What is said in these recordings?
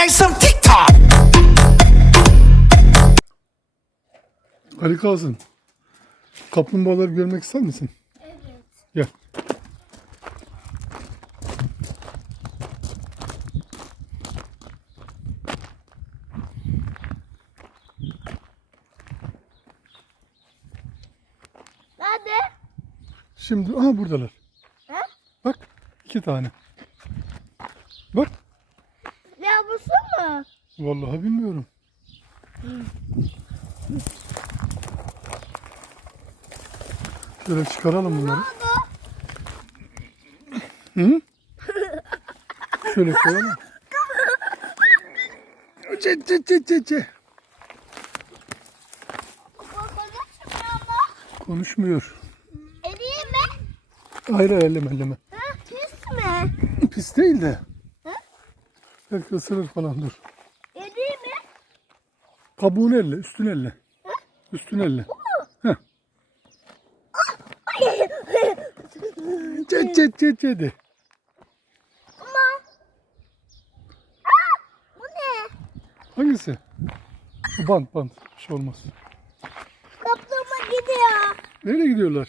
make some TikTok. Ali Kazım. Kaplumbağaları görmek ister misin? Evet. Gel. Nerede? Şimdi aha buradalar. Ha? Bak iki tane. Bak. Vallahi bilmiyorum. Şöyle çıkaralım bunları. Hı? Şöyle koyalım. Çe çe çe çe çe. Konuşmuyor mu? Konuşmuyor. Edeyim mi? Hayır hayır, elleme elleme. Ha, pis mi? Pis değil de. Belki ısırır falan dur. Edeyim mi? Kabuğunu elle, üstünü elle. Üstünü elle. Heh. Çe çe çe çe de. Ama. Aa, bu ne? Hangisi? Bu bant bant. Bir şey olmaz. Kaplama gidiyor. Nereye gidiyorlar?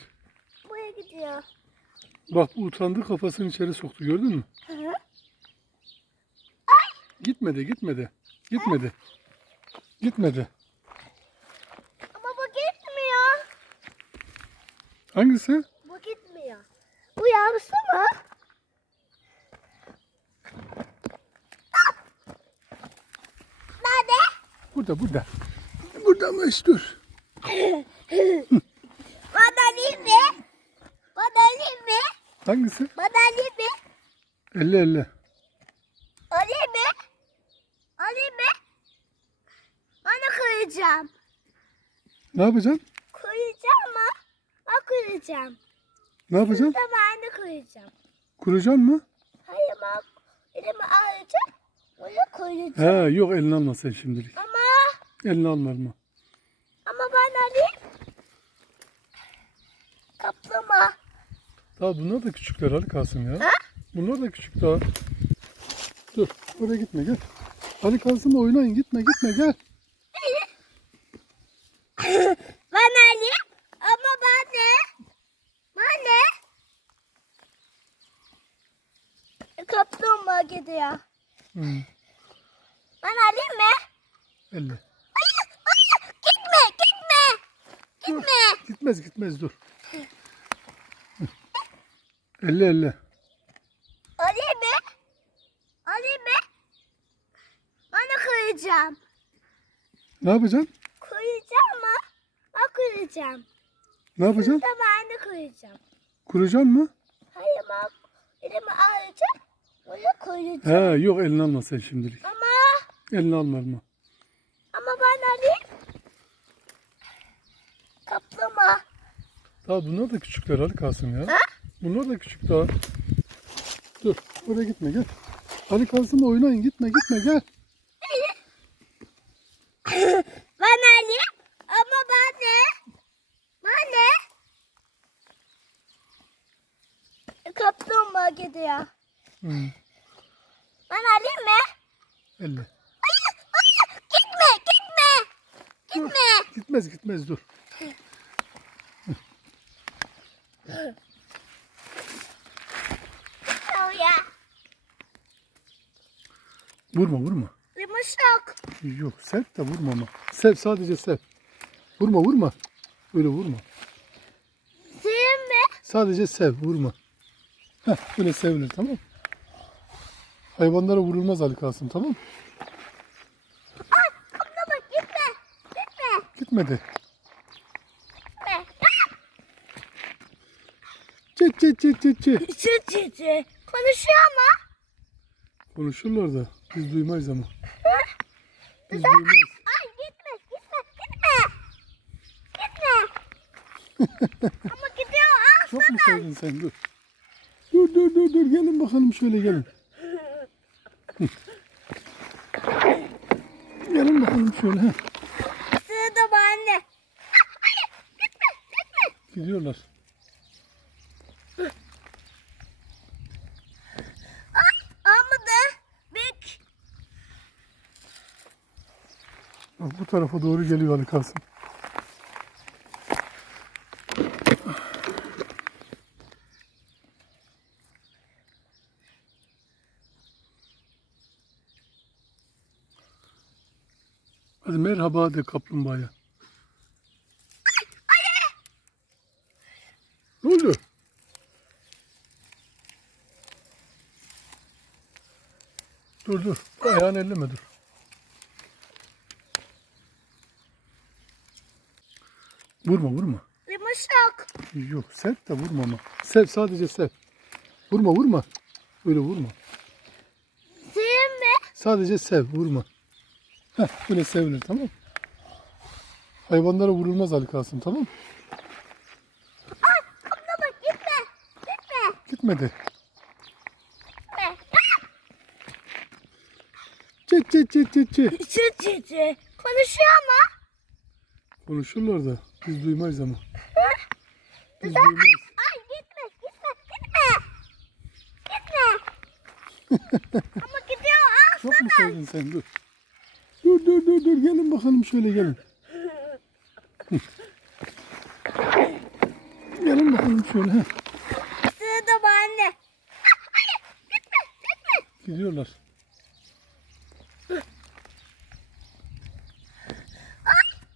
Buraya gidiyor. Bak bu utandı kafasını içeri soktu gördün mü? Hı hı. Gitmedi gitmedi. Gitmedi. Gitmedi. Ama bu gitmiyor. Hangisi? Bu gitmiyor. Bu yavrusu mu? Nerede? Burada burada. Burada mı dur. Madalyayım mı? Madalyayım mı? Hangisi? Madalyayım mı? Elle elle. Mı? Alayım mı? Bana koyacağım. Ne yapacaksın? Koyacağım mı? Ben koyacağım. Ne yapacaksın? Ben de koyacağım. Kuracaksın mı? Hayır ben elimi alacağım. Buraya koyacağım. He yok elini alma sen şimdilik. Ama Elini alma alma. ama ben alayım. Kaplama. Daha bunlar da küçükler Ali Kasım ya. Ha? Bunlar da küçük daha. Dur oraya gitme gel. Ali Kasım'la oynayın gitme gitme gel. Ben alayım. Ama ben de. Ben de. Kaplama gidiyor. Hı, Ben alayım mı? elle. Hayır, hayır. Gitme, gitme. Dur. Gitme. Gitmez gitmez dur. Elle elle. Alayım mı? Alayım mı? Bana koyacağım. Ne yapacaksın? Koyacağım mı? Ben koyacağım. Ne yapacaksın? Da ben de koyacağım. Kuracaksın mı? Hayır ben elimi alacağım. Buraya koyacağım. He yok elini alma sen şimdilik. Ama Elini alma alma. ama ben alayım. Kaplama. Daha bunlar da küçükler Ali Kasım ya. Ha? Bunlar da küçük daha. Dur oraya gitme gel. Ali Kasım'la oynayın gitme gitme gel. Ben alayım. Ama ben de. Ben de. Kaplama gidiyor. Hı, Ben alayım mı? elle. Hayır, hayır. Gitme, gitme. Gitme. Gitmez gitmez dur. Ya. Vurma vurma. Yumuşak. Yok sev de vurma ama. Sev sadece sev. Vurma vurma. Öyle vurma. Senin mi? Sadece sev vurma. Heh, böyle sevilir tamam Hayvanlara vurulmaz Ali Kasım tamam Ay, kaplama gitme. Gitme. Gitmedi. Gitme. Çe çe çe çe çe. Şu çiçeği. Konuşuyor ama. Konuşurlar da biz duymayız ama. Biz duymayız. Ay gitme, gitme, gitme. Gitme. ama gidiyor. Al Çok mu sevdin sen dur. Dur dur dur dur gelin bakalım şöyle gelin. Gelin bakalım şöyle. gitme, gitme. Gidiyorlar. Ay, ama da büyük. Bak bu tarafa doğru geliyor Ali Kasım. Hadi merhaba de kaplumbağaya. Ne oldu? Dur dur. Ayağını elleme dur. Vurma vurma. Yumuşak. Yok sev de vurma ama. Sev sadece sev. Vurma vurma. Öyle vurma. Sevim mi? Sadece sev vurma. Heh, böyle sevilir tamam? Hayvanlara vurulmaz Ali Kasım tamam mı? Abla bak gitme. Gitme. Gitmedi. Gitme. Çet çet çet çet çet. Çıt çıt çıt. Konuşuyor ama. Konuşurlar da biz duymayız ama. Biz duymayız. Ay gitme gitme gitme. Gitme. ama gidiyor al. Çok mu sevdin sen dur. Dur dur dur dur gelin bakalım şöyle gelin. Gelin bakalım şöyle. Sırada anne. Gitme. Gidiyorlar.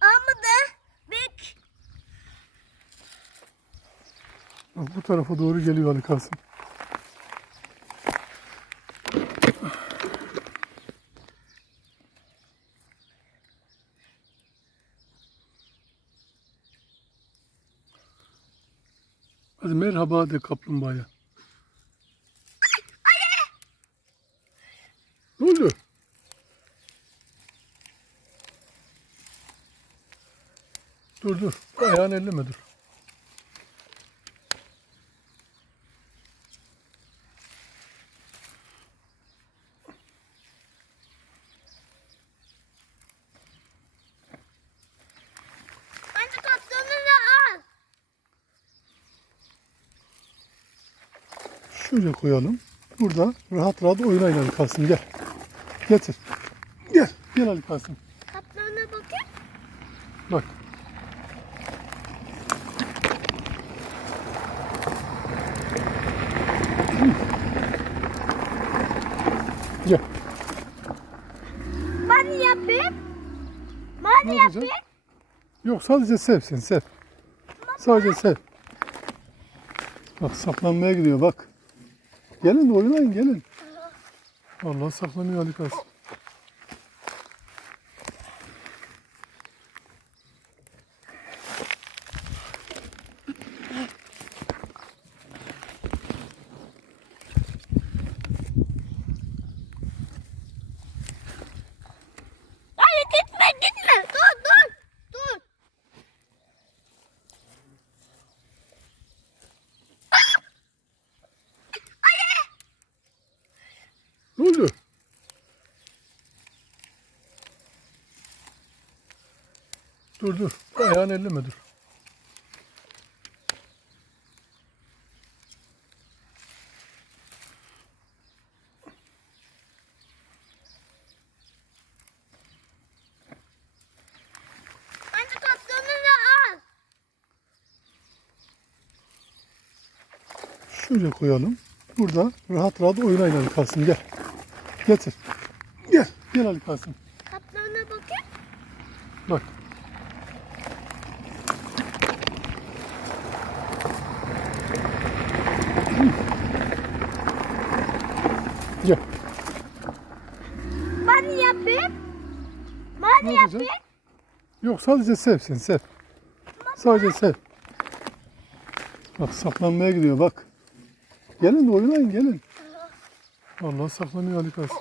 Almadı. Bek. Bak bu tarafa doğru geliyor Ali Kasım. Hadi merhaba de kaplumbağaya. Ne oldu? Dur dur. Ayağını elleme dur. Anne kaptanını al. Şöyle koyalım. Burada rahat rahat oynayın Ali Kasım gel. Getir. Gel. Gel Ali Kasım. Kaptanına bakayım. Bak. Gel. Ben yapayım. Ben Ne yapayım. Yok sadece sev sen sev. Sadece sev. Bak saklanmaya gidiyor bak. Gelin oynayın gelin. Allah saklanıyor Ali Kasım. Hayır gitme gitme. Dur dur. Dur. Ne oldu? Dur dur. Ayağını elleme dur. Anne kaptanını al. Şöyle koyalım. Burada rahat rahat oynayın Ali Kasım gel. Getir. Gel. Gel Ali Kasım. Kaptanına bakayım. Bak. Gel. Ben yapayım. Ben Ne yapayım. yapacaksın? Yok sadece sev sen sev. Sadece sev. Bak saklanmaya gidiyor bak. Gelin oynayın gelin. Allah saklanıyor Ali Kasım.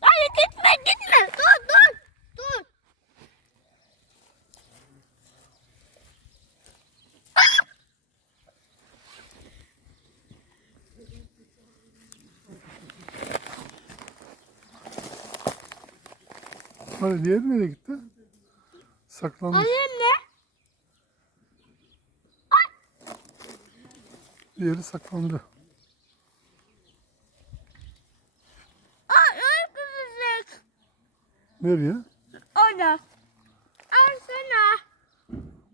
Hayır gitme gitme. Dur dur. Dur. Hani diğeri nereye gitti? Saklanmış. Anne. Diğeri saklandı. Nereye? Orada. Al sana.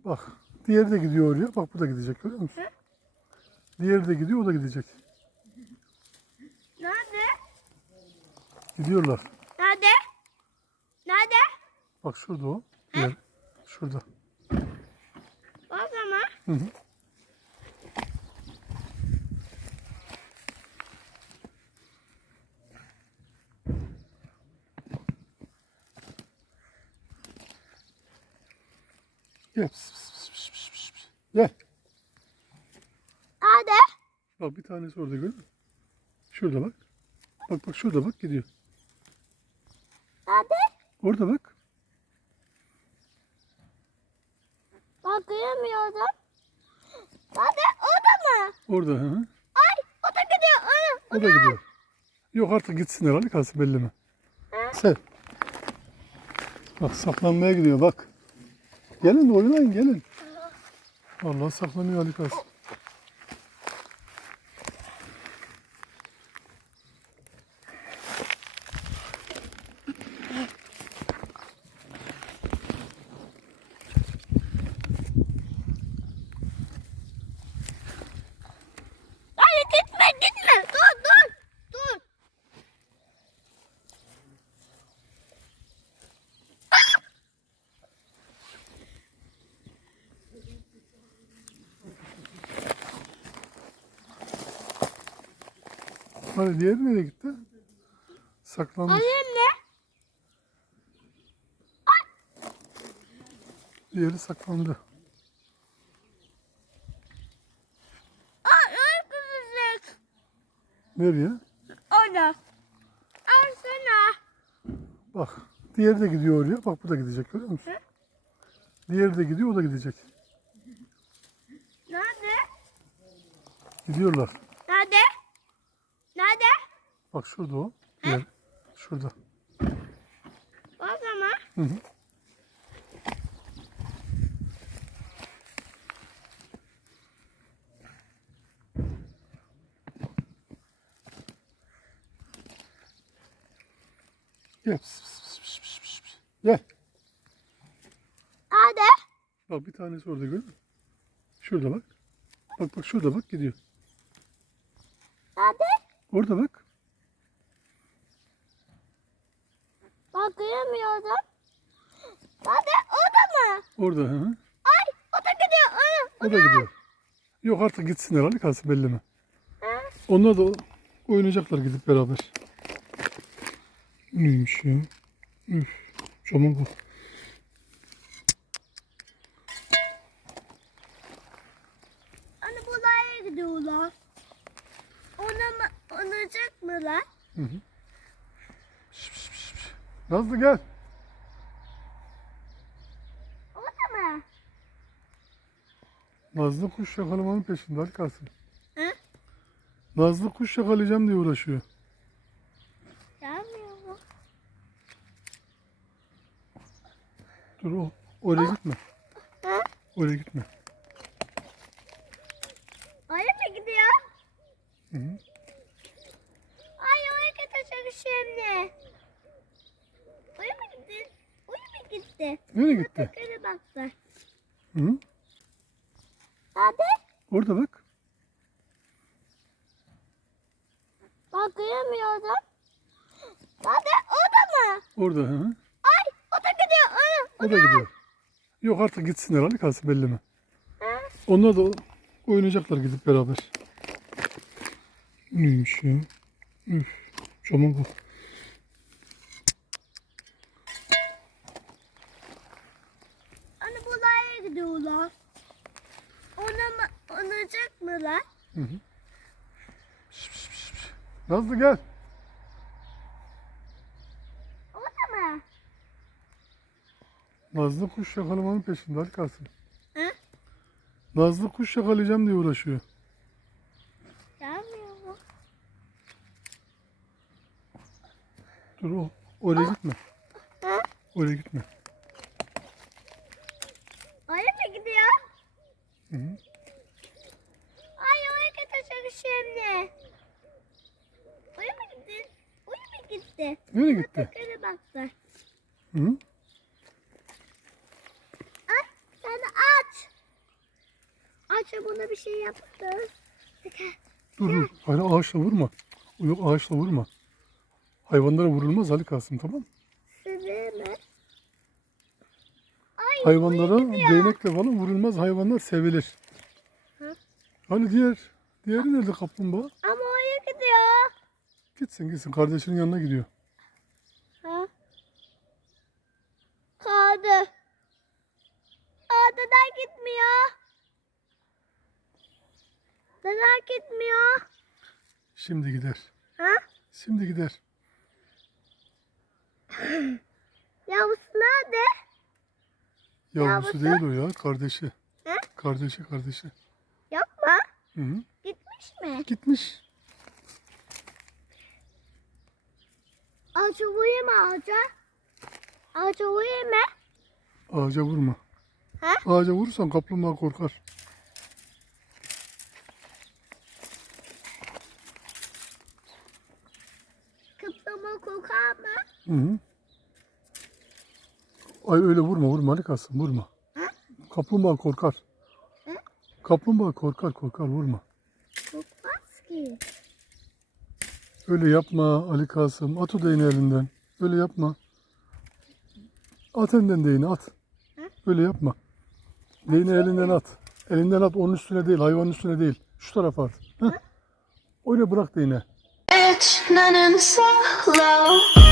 Bak. Diğeri de gidiyor oraya. Bak bu da gidecek görüyor musun? Diğeri de gidiyor o da gidecek. Nerede? Gidiyorlar. Nerede? Bak şurada o. Diğer. Şurada. O zaman. Hı hı. Gel. Gel. Nerede? Bak bir tanesi orada görüyor musun? Şurada bak. Bak bak şurada bak gidiyor. Nerede? Orada. Bak göremiyorum. Nerede? Orada. Hı. Ay o da gidiyor. Ay, O da gidiyor. Yok artık gitsin herhalde kalsın belli mi? Sev. Bak saklanmaya gidiyor bak. Gelin oynayın gelin. Allah saklanıyor Ali kalsın. Ay gitme gitme. Dur dur. Dur. Hani diğeri nereye gitti? Saklanmış. Anne. Diğeri saklandı. Ay kızıcık. Nereye? Orada. Al sana. Bak. Diğeri de gidiyor oraya. Bak bu da gidecek görüyor musun? Diğeri de gidiyor o da gidecek. Nerede? Gidiyorlar. Nerede? Nerede? Bak şurada o. Diğer. Şurada. O zaman. Hı hı. Gel. Gel. Nerede? Bak bir tanesi orada görüyor musun? Şurada bak. Bak bak şurada bak gidiyor. Nerede? Orada bak. Bak göremiyorum. Nerede? Orada mı? Orada. Hı hı. Ay o da gidiyor. Ay, O da gidiyor. Yok artık gitsin herhalde kalsın belli mi? Ha? Onlar da oynayacaklar gidip beraber. Bu Neymiş ya? Üf. Çomak bu. Hani buraya gidiyorlar. Ona mı? Olacak mı lan? Nazlı gel. Orada mı? Nazlı kuş yakalamanın peşinde kalsın. Hı? Nazlı kuş yakalayacağım diye uğraşıyor. Gelmiyor mu? Dur o. Oraya gitme. Hı? Oraya gitme. Oraya mı gidiyor? Hı hı. Ay oraya gidecek şimdi. Oraya mı gitti? Oraya mı gitti? Nereye gitti? Tekrar baktı. Hı hı. Nerede? Orada bak. Bak göremiyorum. Nerede? Orada mı? Orada. Hı hı. Ay o da gidiyor. Ay, O da gidiyor. Yok artık gitsin herhalde kalsın belli mi? Onlar da oynayacaklar gidip beraber. Neymiş ya? Üf. Çomak bu. Hani buraya gidiyorlar. Ona mı? Olacak mı lan? Nazlı gel. Orada mı? Nazlı kuş yakalamanın peşinde hadi kalsın. Hı? Nazlı kuş yakalayacağım diye uğraşıyor. Gelmiyor mu? Dur o. Oraya gitme. Oraya gitme. Oraya mı gidiyor? Hı hı. Ay oraya gidecek şimdi. Oraya mı gitti? Oraya mı gitti? Nereye gitti? Tekere baktı. Hı hı. Ay sen aç. Aç buna bir şey yaptı. Dur dur. Hayır ağaçla vurma. Yok ağaçla vurma. Hayvanlara vurulmaz Ali Kasım tamam. Ay Hayvanlara değnekle falan vurulmaz. Hayvanlar sevilir. Hı? Hani diğer, diğeri nerede kaplumbağa? Ama oraya gidiyor. Gitsin gitsin kardeşinin yanına gidiyor. Ha? Kaldı. Aa neden gitmiyor? Neden gitmiyor? Şimdi gider. Ha? Şimdi gider. Yavrusu nerede? Yavrusu değil o ya kardeşi. Ha? Kardeşi kardeşi. Yapma. Hı hı. Gitmiş mi? Gitmiş. Ağaca mı ağaca? Ağaca mı? Ağaca vurma. Ha? Ağaca vurursan kaplumbağa korkar. Kıplama kokar mı? Hı hı. Ay öyle vurma vurma Ali Kasım vurma. Kaplumbağa korkar. Kaplumbağa korkar korkar vurma. Kokmaz ki. Öyle yapma Ali Kasım. At o değneği elinden. Öyle yapma. At elinden değneği at. Öyle yapma. Değneği elinden at. Elinden at onun üstüne değil hayvanın üstüne değil. Şu tarafa at. Heh. Öyle bırak değneği. It's so low.